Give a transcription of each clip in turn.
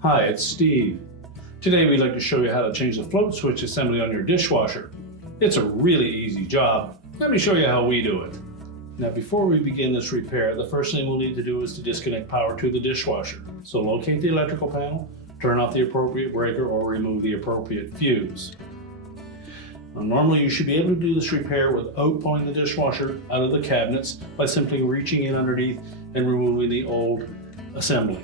Hi, it's Steve. Today we'd like to show you how to change the float switch assembly on your dishwasher. It's a really easy job. Let me show you how we do it. Now before we begin this repair, the first thing we'll need to do is to disconnect power to the dishwasher. So locate the electrical panel, turn off the appropriate breaker or remove the appropriate fuse. Now, normally you should be able to do this repair without pulling the dishwasher out of the cabinets by simply reaching in underneath and removing the old assembly.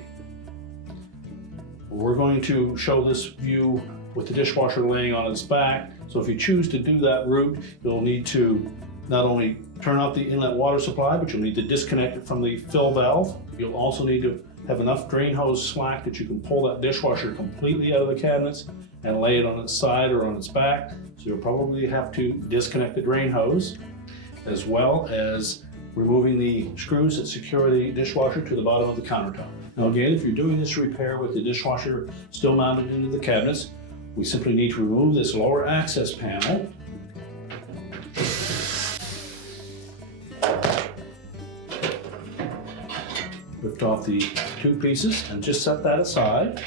We're going to show this view with the dishwasher laying on its back. So if you choose to do that route, you'll need to not only turn off the inlet water supply, but you'll need to disconnect it from the fill valve. You'll also need to have enough drain hose slack that you can pull that dishwasher completely out of the cabinets and lay it on its side or on its back. So you'll probably have to disconnect the drain hose, as well as removing the screws that secure the dishwasher to the bottom of the countertop. Now again, if you're doing this repair with the dishwasher still mounted into the cabinets, we simply need to remove this lower access panel. Lift off the two pieces and just set that aside.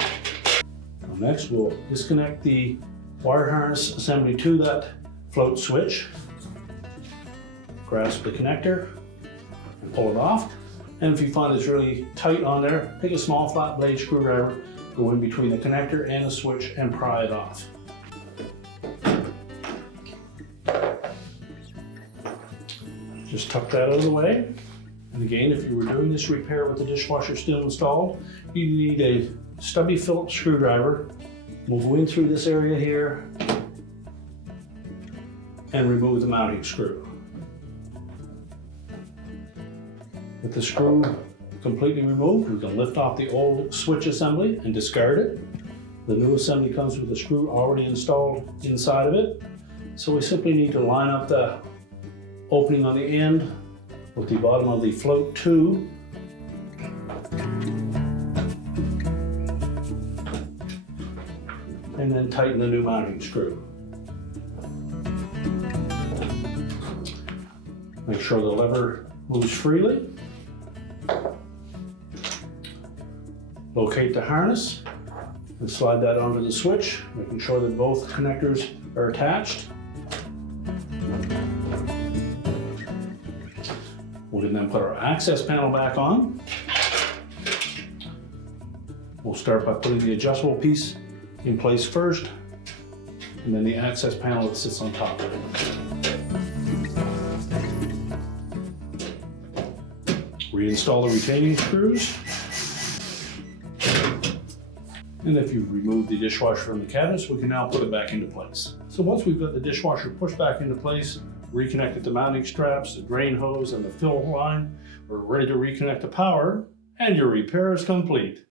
Now next, we'll disconnect the wire harness assembly to that float switch. Grasp the connector and pull it off. And if you find it's really tight on there, take a small flat blade screwdriver, go in between the connector and the switch and pry it off. Just tuck that out of the way. And again, if you were doing this repair with the dishwasher still installed, you need a stubby Phillips screwdriver. We'll go in through this area here and remove the mounting screw. With the screw completely removed, we can lift off the old switch assembly and discard it. The new assembly comes with a screw already installed inside of it. So we simply need to line up the opening on the end with the bottom of the float tube. And then tighten the new mounting screw. Make sure the lever moves freely. Locate the harness and slide that onto the switch, making sure that both connectors are attached. We can then put our access panel back on. We'll start by putting the adjustable piece in place first, and then the access panel that sits on top of it. Reinstall the retaining screws. And if you've removed the dishwasher from the cabinets, we can now put it back into place. So once we've got the dishwasher pushed back into place, reconnected the mounting straps, the drain hose, and the fill line, we're ready to reconnect the power, and your repair is complete.